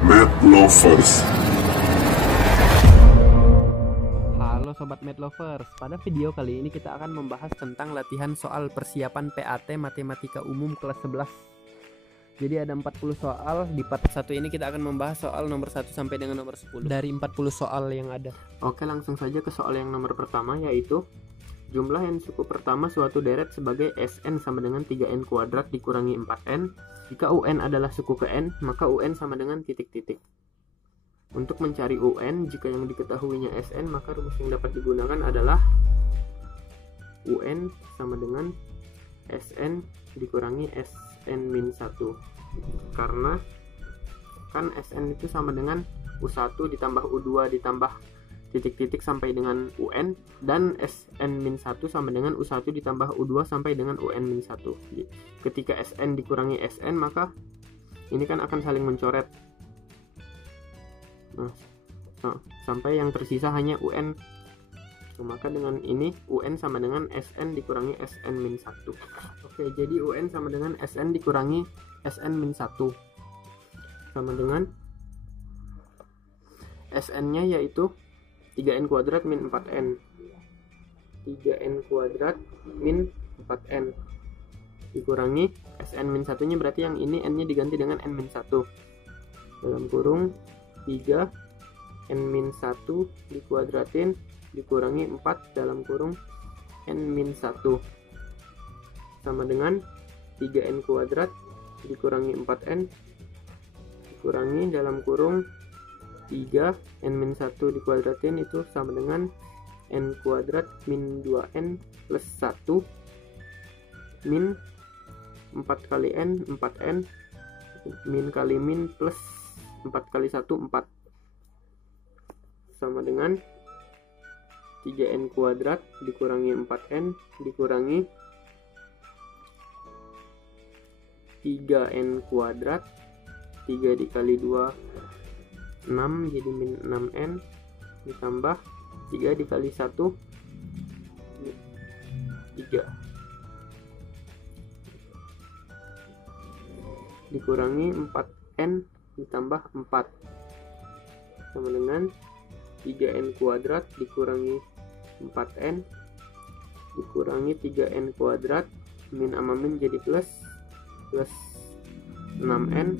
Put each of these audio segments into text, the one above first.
Math Lovers. Halo Sobat Math Lovers, pada video kali ini kita akan membahas tentang latihan soal persiapan PAT Matematika Umum kelas 11. Jadi ada 40 soal, di part 1 ini kita akan membahas soal nomor 1 sampai dengan nomor 10 dari 40 soal yang ada. Oke, langsung saja ke soal yang nomor pertama, yaitu jumlah n suku pertama suatu deret sebagai Sn sama dengan 3n kuadrat dikurangi 4n. Jika un adalah suku ke n, maka un sama dengan titik-titik. Untuk mencari un, jika yang diketahuinya Sn, maka rumus yang dapat digunakan adalah un sama dengan Sn dikurangi Sn-1. Karena kan Sn itu sama dengan U1 ditambah U2 ditambah titik-titik sampai dengan UN, dan Sn-1 sama dengan U1 ditambah U2 sampai dengan UN-1. Ketika Sn dikurangi Sn, maka ini kan akan saling mencoret. Nah, sampai yang tersisa hanya UN. Maka dengan ini UN sama dengan Sn dikurangi Sn-1. Oke, jadi UN sama dengan Sn dikurangi Sn-1 sama dengan Sn-nya yaitu 3n kuadrat min 4n. 3n kuadrat min 4n dikurangi Sn-1 nya, berarti yang ini n nya diganti dengan n-1 dalam kurung 3n-1 dikuadratin dikurangi 4 dalam kurung n-1 sama dengan 3n kuadrat dikurangi 4n dikurangi dalam kurung 3n-1 dikuadratin itu sama dengan n kuadrat min 2n plus 1 min 4 kali n 4n min kali min plus 4 kali 1 4 sama dengan 3n kuadrat dikurangi 4n dikurangi 3n kuadrat 3 dikali 2 6 jadi min 6n ditambah 3 dikali 1 3 dikurangi 4n ditambah 4 sama dengan 3n kuadrat dikurangi 4n dikurangi 3n kuadrat min sama min jadi plus 6n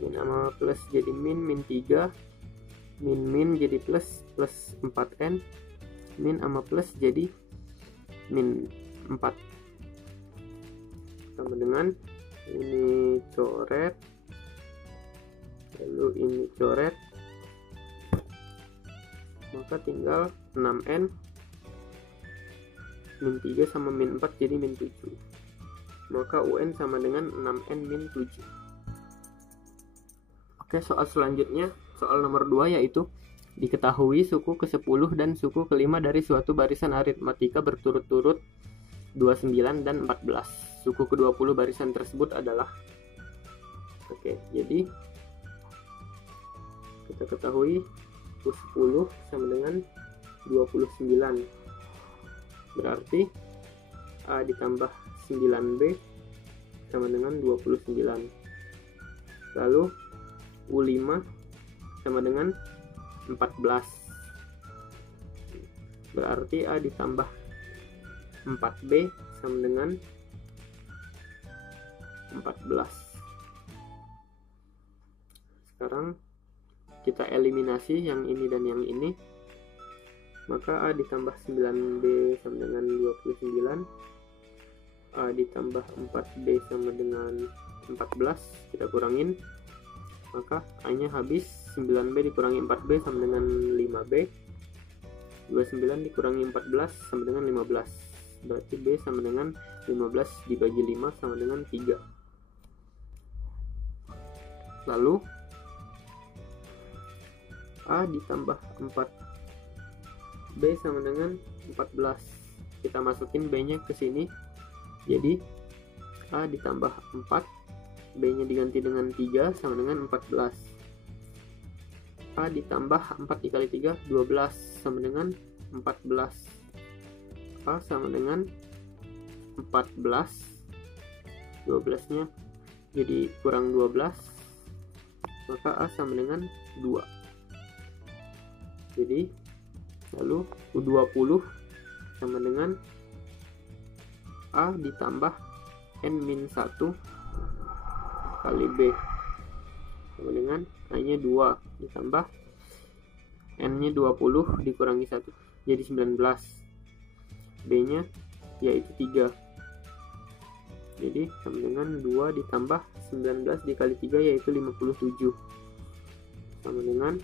min sama plus jadi min 3 min jadi plus 4n min sama plus jadi min 4 sama dengan ini coret lalu ini coret, maka tinggal 6n min 3 sama min 4 jadi min 7, maka UN sama dengan 6n min 7. Oke, soal selanjutnya, soal nomor 2, yaitu diketahui suku ke-10 dan suku ke-5 dari suatu barisan aritmatika berturut-turut 29 dan 14. Suku ke-20 barisan tersebut adalah, oke, jadi kita ketahui ke-10 sama dengan 29, berarti A ditambah 9B sama dengan 29. Lalu U5 sama dengan 14, berarti A ditambah 4B sama dengan 14. Sekarang kita eliminasi yang ini dan yang ini, maka A ditambah 9B sama dengan 29, A ditambah 4B sama dengan 14, kita kurangin, maka A nya habis. 9B dikurangi 4B sama dengan 5B, 29 dikurangi 14 sama dengan 15, berarti B sama dengan 15 dibagi 5 sama dengan 3. Lalu A ditambah 4B sama dengan 14, kita masukin B nya ke sini, jadi A ditambah 4, B nya diganti dengan 3 sama dengan 14. A ditambah 4 dikali 3 12 sama dengan 14. A sama dengan 14, 12 nya jadi kurang 12, maka A sama dengan 2. Jadi lalu U20 sama dengan A ditambah N-1 kali B sama dengan A-nya 2 ditambah N-nya 20 dikurangi 1 jadi 19. B-nya yaitu 3. Jadi sama dengan 2 ditambah 19 dikali 3 yaitu 57. Sama dengan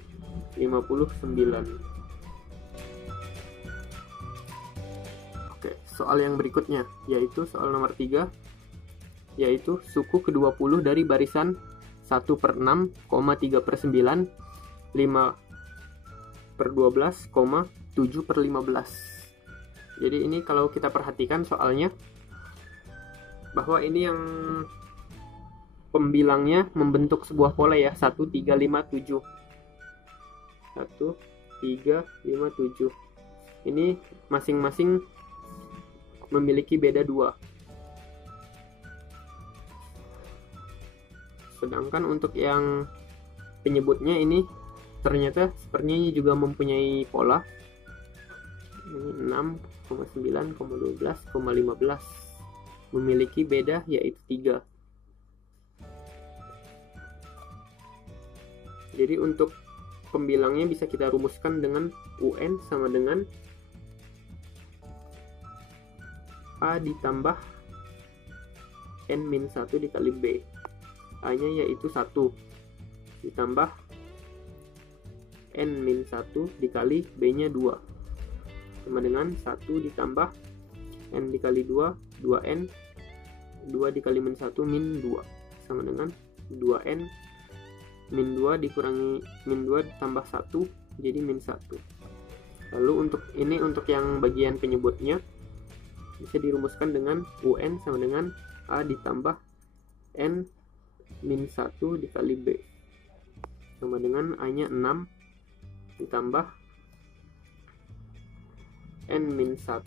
59. Oke, soal yang berikutnya yaitu soal nomor 3, yaitu suku ke-20 dari barisan 1/6, 3/9, 5/12, 7/15. Jadi ini kalau kita perhatikan soalnya, bahwa ini yang pembilangnya membentuk sebuah pola ya, 1, 3, 5, 7. 1, 3, 5, 7. Ini masing-masing memiliki beda 2. Sedangkan untuk yang penyebutnya ini ternyata sepertinya juga mempunyai pola. Ini 6, 9, 12, 15. Memiliki beda yaitu 3. Jadi untuk pembilangnya bisa kita rumuskan dengan UN sama dengan A ditambah N-1 dikali B. A-nya yaitu 1 ditambah N-1 dikali B-nya 2 sama dengan 1 ditambah N dikali 2, 2N, 2 dikali min 1 min 2 sama dengan 2N min 2 dikurangi min 2 tambah 1 jadi min 1. Lalu untuk ini, untuk yang bagian penyebutnya bisa dirumuskan dengan UN sama dengan A ditambah N min 1 dikali B sama dengan A nya 6 ditambah N min 1,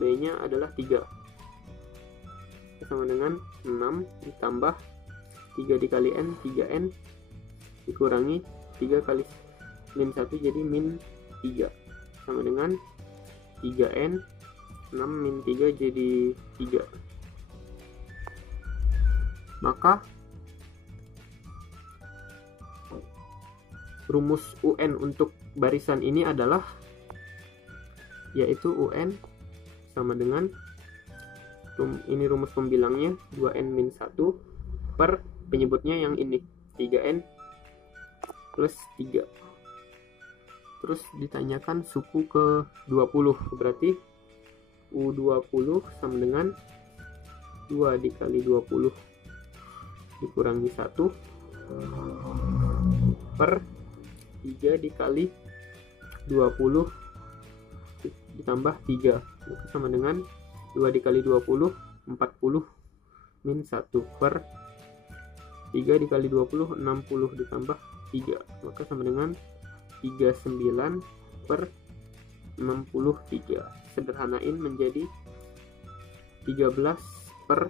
B nya adalah 3 sama dengan 6 ditambah 3 dikali N, 3N dikurangi 3 kali min 1 jadi min 3 sama dengan 3N, 6 min 3 jadi 3. Maka rumus UN untuk barisan ini adalah yaitu UN sama dengan ini rumus pembilangnya 2N min 1 per penyebutnya yang ini 3N plus 3. Terus ditanyakan suku ke 20, berarti U20 sama dengan 2 dikali 20 dikurangi 1 per 3 dikali 20 ditambah 3, maka sama dengan 2 dikali 20 40 min 1 per 3 dikali 20 60 ditambah 3, maka sama dengan 39 per 63. Sederhanain menjadi 13 per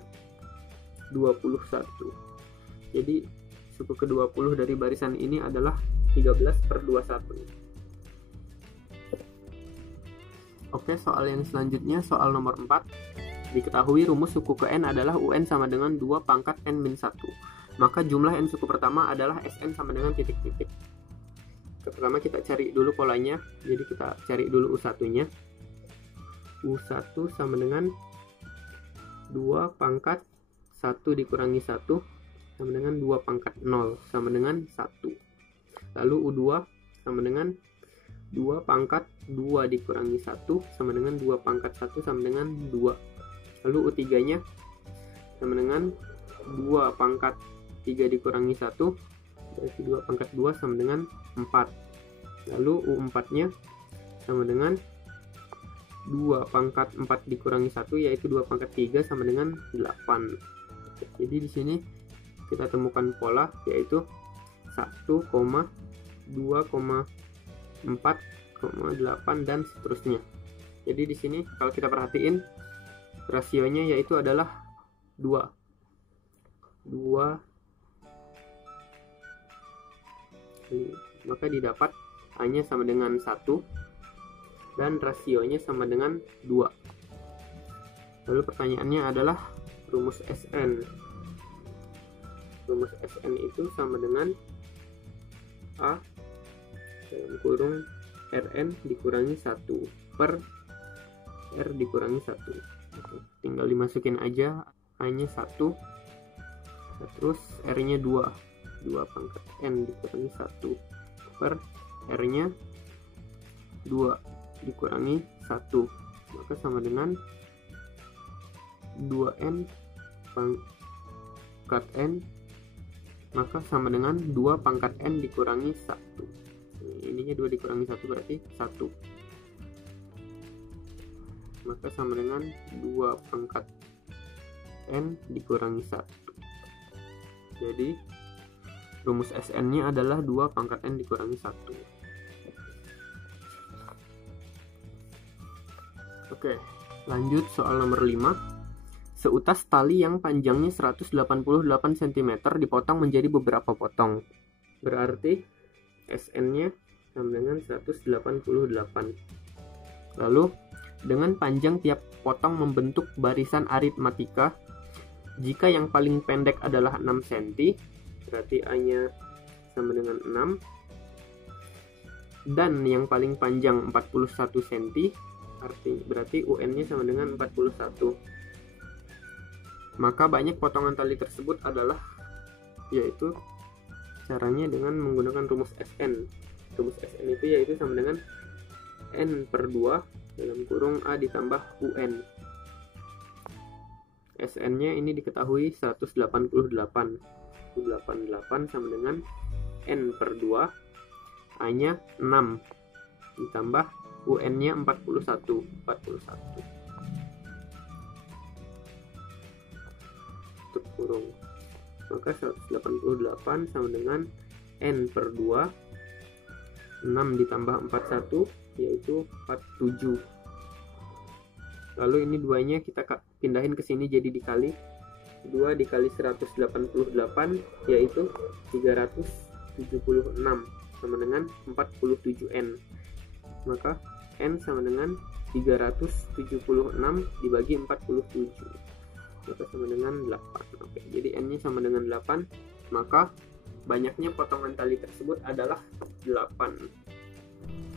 21. Jadi suku ke-20 dari barisan ini adalah 13 per 21. Oke, soal yang selanjutnya, soal nomor 4. Diketahui rumus suku ke N adalah UN sama dengan 2 pangkat N-1. Maka jumlah N suku pertama adalah Sn sama dengan titik-titik. Pertama kita cari dulu polanya. Jadi kita cari dulu U1-nya. U1 sama dengan 2 pangkat 1 dikurangi 1 sama dengan 2 pangkat 0 sama dengan 1. Lalu U2 sama dengan 2 pangkat 2 dikurangi 1 sama dengan 2 pangkat 1 sama dengan 2. Lalu U3-nya sama dengan 2 pangkat 3 dikurangi 1 berarti 2 pangkat 2 sama dengan 4. Lalu U4-nya sama dengan 2 pangkat 4 dikurangi 1 yaitu 2 pangkat 3 sama dengan 8. Jadi di sini kita temukan pola yaitu 1, 2, 4, 8 dan seterusnya. Jadi di sini kalau kita perhatiin rasionya yaitu adalah 2 Maka didapat A-nya sama dengan 1 dan rasionya sama dengan 2. Lalu pertanyaannya adalah rumus Sn. Rumus Sn itu sama dengan A dalam kurung Rn dikurangi 1 per R dikurangi 1. Oke, tinggal dimasukin aja. A-nya 1, terus R-nya 2 pangkat N dikurangi 1 per R-nya 2 dikurangi 1, maka sama dengan 2N pangkat N, maka sama dengan 2 pangkat N dikurangi 1. Ininya 2 dikurangi 1 berarti 1, maka sama dengan 2 pangkat N dikurangi 1. Jadi rumus Sn nya adalah 2 pangkat N dikurangi 1. Oke, lanjut soal nomor 5. Seutas tali yang panjangnya 188 cm dipotong menjadi beberapa potong. Berarti Sn nya sama dengan 188. Lalu dengan panjang tiap potong membentuk barisan aritmatika. Jika yang paling pendek adalah 6 cm, berarti A-nya sama dengan 6, dan yang paling panjang 41 cm, berarti UN-nya sama dengan 41. Maka banyak potongan tali tersebut adalah, yaitu caranya dengan menggunakan rumus Sn. Rumus Sn itu yaitu sama dengan N per 2 dalam kurung A ditambah UN. Sn-nya ini diketahui 188. 88 sama dengan N per 2, A-nya 6 ditambah UN-nya 41. Tutup kurung. Maka 188 sama dengan N per 2, 6 ditambah 41 yaitu 47. Lalu ini 2-nya kita pindahin ke sini jadi dikali. 2 dikali 188 yaitu 376 sama dengan 47N. Maka N sama dengan 376 dibagi 47, maka sama dengan 8. Oke, jadi N nya sama dengan 8, maka banyaknya potongan tali tersebut adalah 8.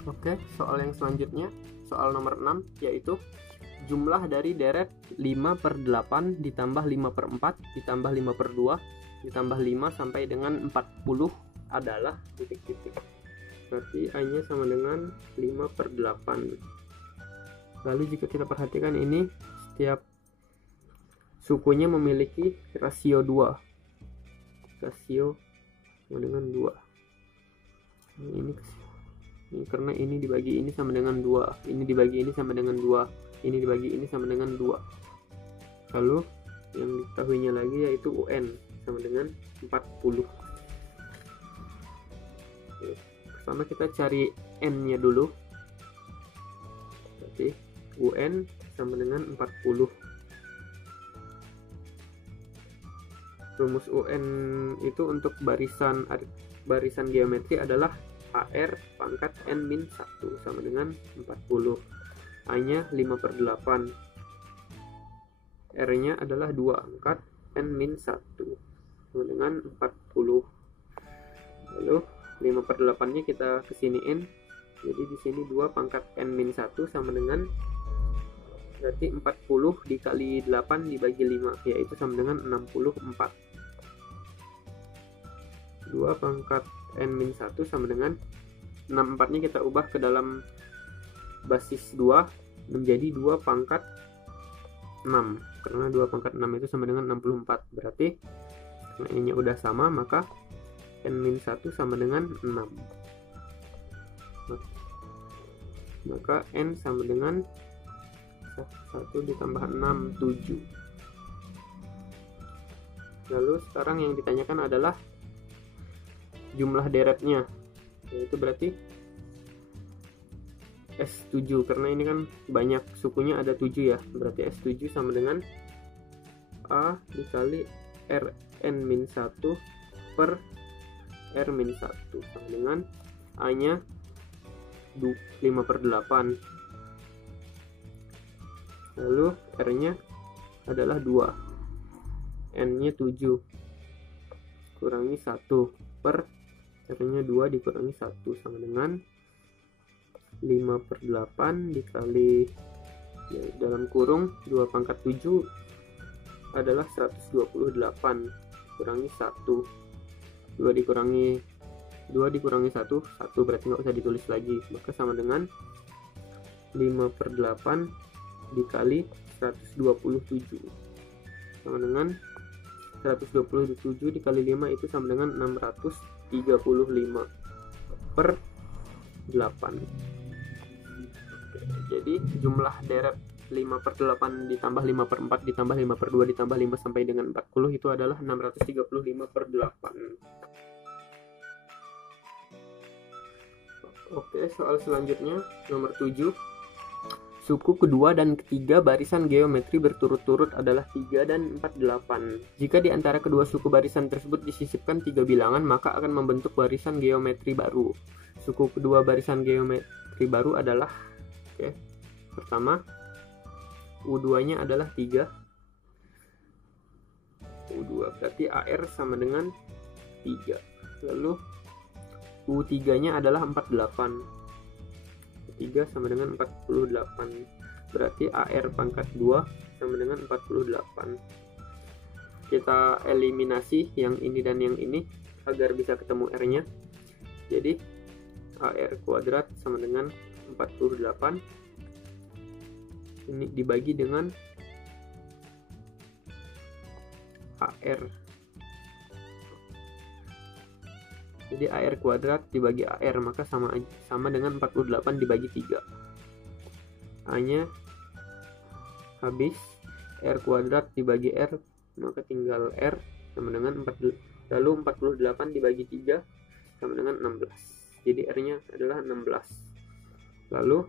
Oke, soal yang selanjutnya, soal nomor 6, yaitu jumlah dari deret 5 per 8 ditambah 5 per 4 ditambah 5 per 2 ditambah 5 sampai dengan 40 adalah titik-titik. Berarti A-nya sama dengan 5 per 8. Lalu jika kita perhatikan ini, setiap sukunya memiliki rasio 2. Rasio sama dengan 2. Ini karena ini dibagi ini sama dengan 2, ini dibagi ini sama dengan 2, ini dibagi ini sama dengan 2. Lalu yang diketahuinya lagi yaitu UN sama dengan 40. Oke, pertama kita cari N nya dulu. Berarti UN sama dengan 40. Rumus UN itu untuk barisan geometri adalah HR pangkat N min 1 sama dengan 40. A nya 5 per 8, R nya adalah 2 angkat N min 1 sama dengan 40. Lalu 5 per 8 nya kita kesiniin, jadi di sini 2 pangkat N min 1 sama dengan, berarti 40 dikali 8 dibagi 5 yaitu sama dengan 64. 2 pangkat N min 1 sama dengan 64 nya kita ubah ke dalam basis 2 menjadi 2 pangkat 6, karena 2 pangkat 6 itu sama dengan 64. Berarti karena ininya udah sama, maka N min 1 sama dengan 6. Maka N sama dengan 1 ditambah 6, 7. Lalu sekarang yang ditanyakan adalah jumlah deretnya, yaitu berarti S7, karena ini kan banyak sukunya, ada 7 ya, berarti S7 sama dengan A dikali Rn min 1 per R min 1 sama dengan A nya 5/8, lalu R nya adalah 2, N nya 7 kurangi 1 per R nya 2 dikurangi 1 sama dengan 5/8 dikali ya, dalam kurung 2 pangkat 7 adalah 128 kurangi 1, 2 dikurangi 1 1, berarti nggak usah ditulis lagi, maka sama dengan 5/8 dikali 127 sama dengan 127 dikali 5 itu sama dengan 635/8. Oke, jadi jumlah deret 5/8 ditambah 5/4 ditambah 5/2 ditambah 5 sampai dengan 40 itu adalah 635/8. Oke, soal selanjutnya nomor 7. Suku kedua dan ketiga barisan geometri berturut-turut adalah 3 dan 48. Jika di antara kedua suku barisan tersebut disisipkan 3 bilangan, maka akan membentuk barisan geometri baru. Suku kedua barisan geometri baru adalah, pertama, U2-nya adalah 3. U2 berarti AR sama dengan 3. Lalu U3-nya adalah 48. 3 sama dengan 48, berarti AR pangkat 2 sama dengan 48. Kita eliminasi yang ini dan yang ini agar bisa ketemu R nya. Jadi AR kuadrat sama dengan 48, ini dibagi dengan AR, jadi AR kuadrat dibagi AR, maka sama dengan 48 dibagi 3. A nya habis, R kuadrat dibagi R, maka tinggal R sama dengan 4, lalu 48 dibagi 3 sama dengan 16, jadi R nya adalah 16. Lalu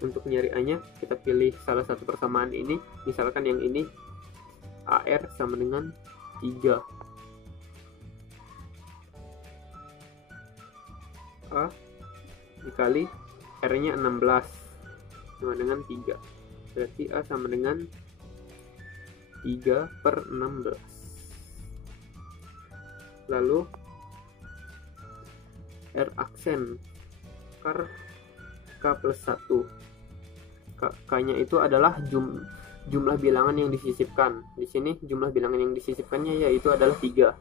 untuk nyari A nya kita pilih salah satu persamaan ini, misalkan yang ini AR sama dengan 3, A dikali R nya 16 sama dengan 3, berarti A sama dengan 3/16. Lalu R aksen akar K plus 1, K nya itu adalah jumlah bilangan yang disisipkan. Di sini jumlah bilangan yang disisipkannya yaitu adalah 3,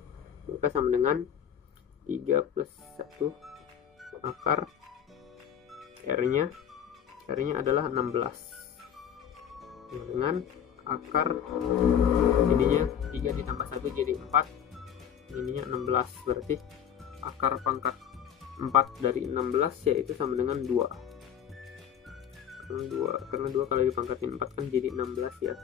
maka sama dengan 3 plus 1 akar R nya adalah 16 dengan akar ininya 3 ditambah 1 jadi 4, ininya 16, berarti akar pangkat 4 dari 16 yaitu sama dengan 2, karena 2 kalau dipangkatin 4 kan jadi 16 ya.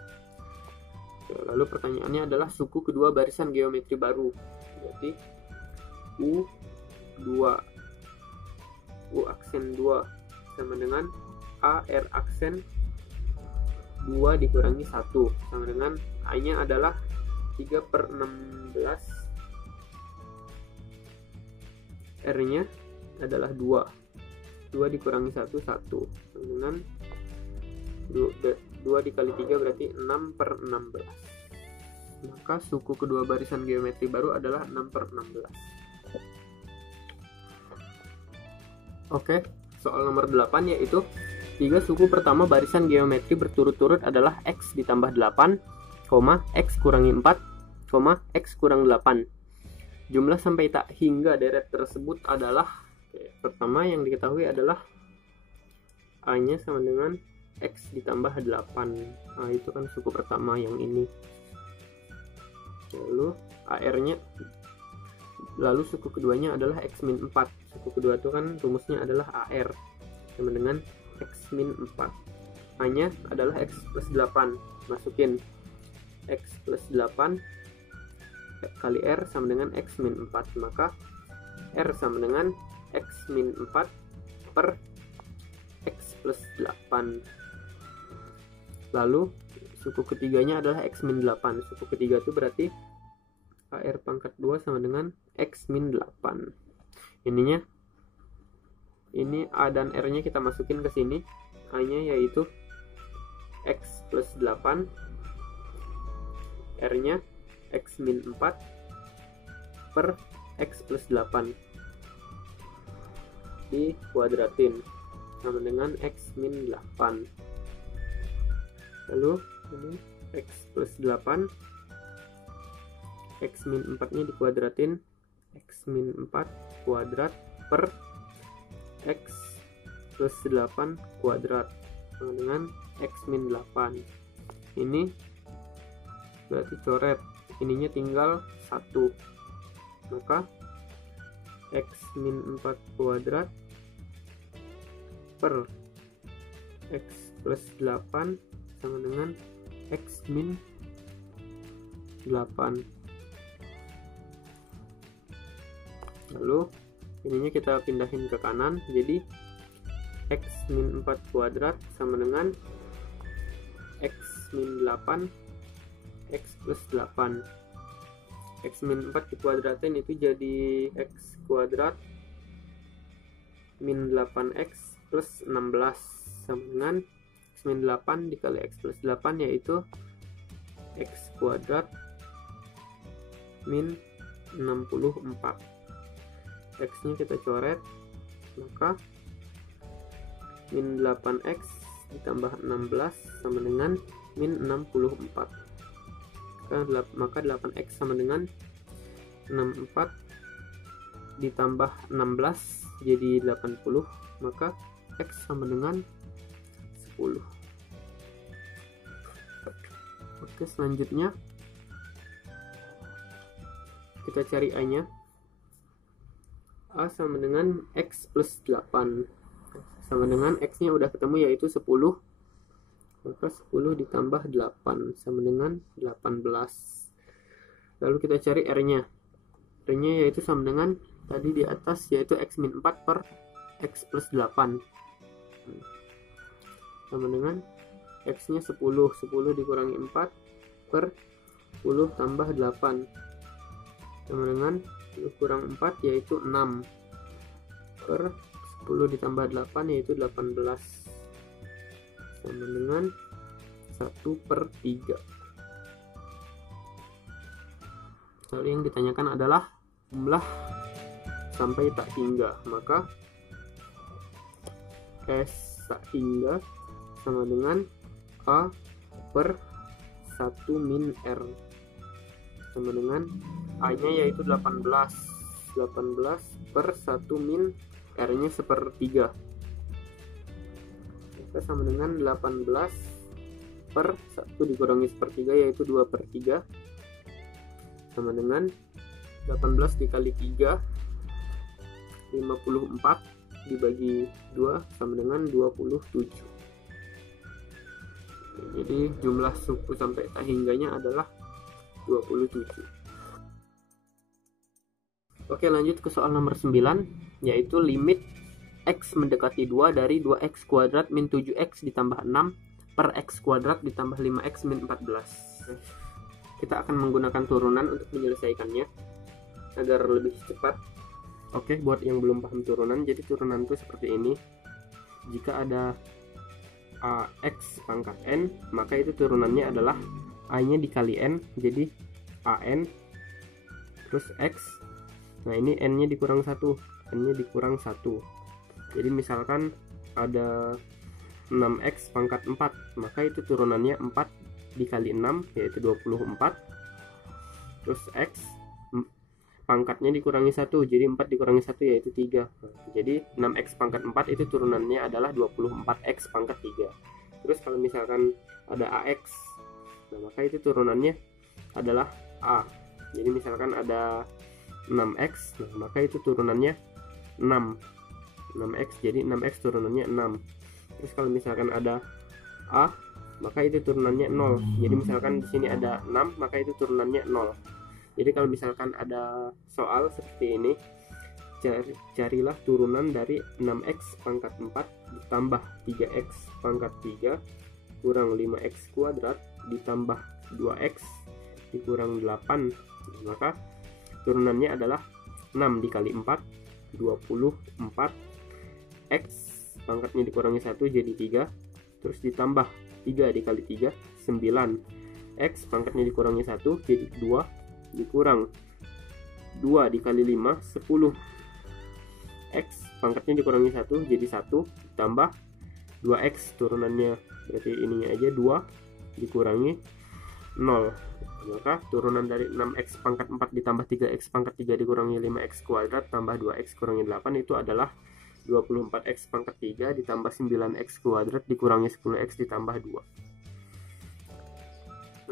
Lalu pertanyaannya adalah suku kedua barisan geometri baru, berarti U2 U aksen 2 sama dengan AR aksen 2 dikurangi 1 sama dengan A nya adalah 3/16, R nya adalah 2 dikurangi 1 1 sama dengan 2 dikali 3 berarti 6/16, maka suku kedua barisan geometri baru adalah 6/16. Oke, soal nomor 8 yaitu 3 suku pertama barisan geometri berturut-turut adalah X ditambah 8, X kurangi 4, X kurang 8. Jumlah sampai tak hingga deret tersebut adalah, pertama yang diketahui adalah A nya sama dengan X ditambah 8. Nah, itu kan suku pertama yang ini. Lalu AR nya, lalu suku keduanya adalah X min 4. Suku kedua itu kan rumusnya adalah AR sama dengan X min 4. A nya adalah X plus 8, masukin X plus 8 kali R sama dengan X min 4, maka R sama dengan X min 4 per X plus 8. Lalu suku ketiganya adalah X min 8. Suku ketiga itu berarti AR pangkat 2 sama dengan X min 8. Ininya, ini A dan R nya kita masukin ke sini. A nya yaitu X plus 8, R nya X min 4 per X plus 8 dikuadratin sama dengan X min 8. Lalu ini X plus 8, X min 4 nya dikuadratin, X min 4 kuadrat per X plus 8 kuadrat sama dengan X min 8. Ini berarti coret, ininya tinggal 1, maka X min 4 kuadrat per X plus 8 sama dengan X min 8. Lalu ininya kita pindahin ke kanan, jadi X min 4 kuadrat sama dengan X min 8 X plus 8. X min 4 dikuadratin itu jadi X kuadrat min 8X plus 16 sama dengan X min 8 dikali X plus 8 yaitu X kuadrat min 64. X nya kita coret, maka min 8X ditambah 16 sama dengan min 64. Maka 8X sama dengan 64 ditambah 16 jadi 80, maka X sama dengan 10. Oke, selanjutnya kita cari A nya. A sama dengan X plus 8 sama dengan X nya udah ketemu yaitu 10, maka 10 ditambah 8 sama dengan 18. Lalu kita cari R nya. R nya yaitu sama dengan tadi di atas yaitu X min 4 per X plus 8 sama dengan X nya 10 dikurangi 4 per 10 tambah 8 sama dengan 10 kurang 4 yaitu 6 per 10 ditambah 8 yaitu 18 sama dengan 1 per 3. Lalu yang ditanyakan adalah jumlah sampai tak hingga, maka S tak hingga sama dengan A per 1 min R sama dengan A nya yaitu 18 per 1 min R nya 1/3, maka sama dengan 18 per 1 dikurangi 1/3 yaitu 2/3 sama dengan 18 dikali 3 54 dibagi 2 sama dengan 27. Jadi jumlah suku sampai tak hingganya adalah 27. Oke, lanjut ke soal nomor 9, yaitu limit X mendekati 2 dari 2X kuadrat min 7X ditambah 6 per X kuadrat ditambah 5X min 14. Kita akan menggunakan turunan untuk menyelesaikannya agar lebih cepat. Oke, buat yang belum paham turunan, jadi turunan itu seperti ini. Jika ada AX pangkat N, maka itu turunannya adalah A nya dikali N, jadi AN terus X. Nah, ini N nya dikurang 1, N nya dikurang 1. Jadi misalkan ada 6X pangkat 4, maka itu turunannya 4 dikali 6 yaitu 24, terus X pangkatnya dikurangi 1, jadi 4 dikurangi 1 yaitu 3. Jadi 6X pangkat 4 itu turunannya adalah 24X pangkat 3. Terus kalau misalkan ada AX, nah maka itu turunannya adalah A. Jadi misalkan ada 6X, nah maka itu turunannya 6 6X, jadi 6X turunannya 6. Terus kalau misalkan ada A, maka itu turunannya 0. Jadi misalkan di sini ada 6, maka itu turunannya 0. Jadi kalau misalkan ada soal seperti ini, carilah turunan dari 6X pangkat 4 ditambah 3X pangkat 3 kurang 5X kuadrat ditambah 2X dikurang 8. Maka turunannya adalah 6 dikali 4 24, X pangkatnya dikurangi 1 jadi 3, terus ditambah 3 dikali 3 9, X pangkatnya dikurangi 1 jadi 2, dikurang 2 dikali 5 10, X pangkatnya dikurangi 1 jadi 1, tambah 2X turunannya, berarti ininya aja 2 dikurangi 0, maka turunan dari 6X pangkat 4 ditambah 3X pangkat 3 dikurangi 5X kuadrat tambah 2X kurangi 8 itu adalah 24X pangkat 3 ditambah 9X kuadrat dikurangi 10X ditambah 2.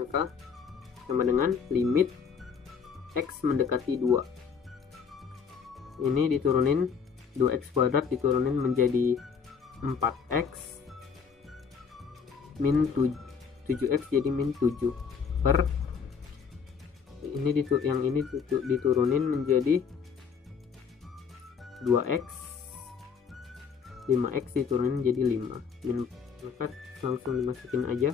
Maka sama dengan limit X mendekati 2. Ini diturunin 2X kuadrat diturunin menjadi 4X min 7X jadi min 7 per ini yang ini diturunin menjadi 2X 5X diturunin jadi 5 min, maka langsung dimasukin aja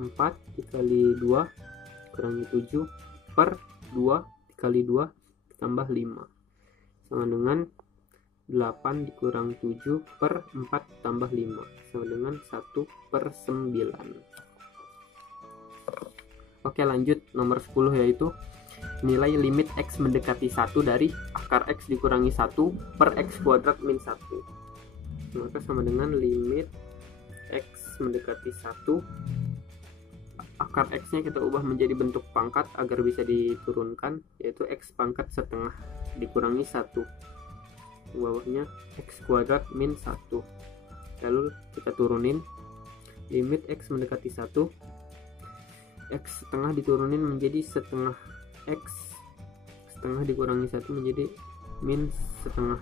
4 dikali 2 kurangi 7 per 2 dikali 2 tambah 5 sama dengan 8 dikurang 7 per 4 tambah 5 sama dengan 1 per 9. Oke, lanjut nomor 10, yaitu nilai limit X mendekati 1 dari akar X dikurangi 1 per X kuadrat min 1. Maka sama dengan limit X mendekati 1, akar X nya kita ubah menjadi bentuk pangkat agar bisa diturunkan, yaitu X pangkat setengah dikurangi 1, bawahnya X kuadrat min 1. Lalu kita turunin limit X mendekati 1, X setengah diturunin menjadi setengah X setengah dikurangi 1 menjadi min setengah.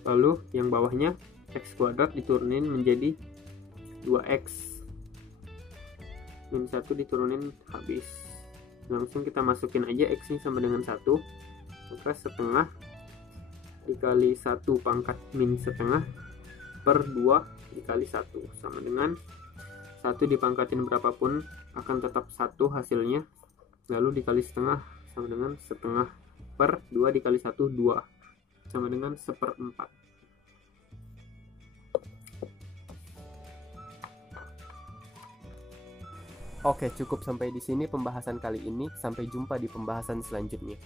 Lalu yang bawahnya X kuadrat diturunin menjadi 2X min 1 diturunin habis. Langsung kita masukin aja X ini sama dengan 1, maka setengah dikali 1 pangkat min setengah per 2 dikali 1 sama dengan 1 dipangkatin berapapun akan tetap 1 hasilnya, lalu dikali setengah sama dengan setengah per 2 dikali 1 2 sama dengan 1/4. Oke, cukup sampai di sini pembahasan kali ini. Sampai jumpa di pembahasan selanjutnya.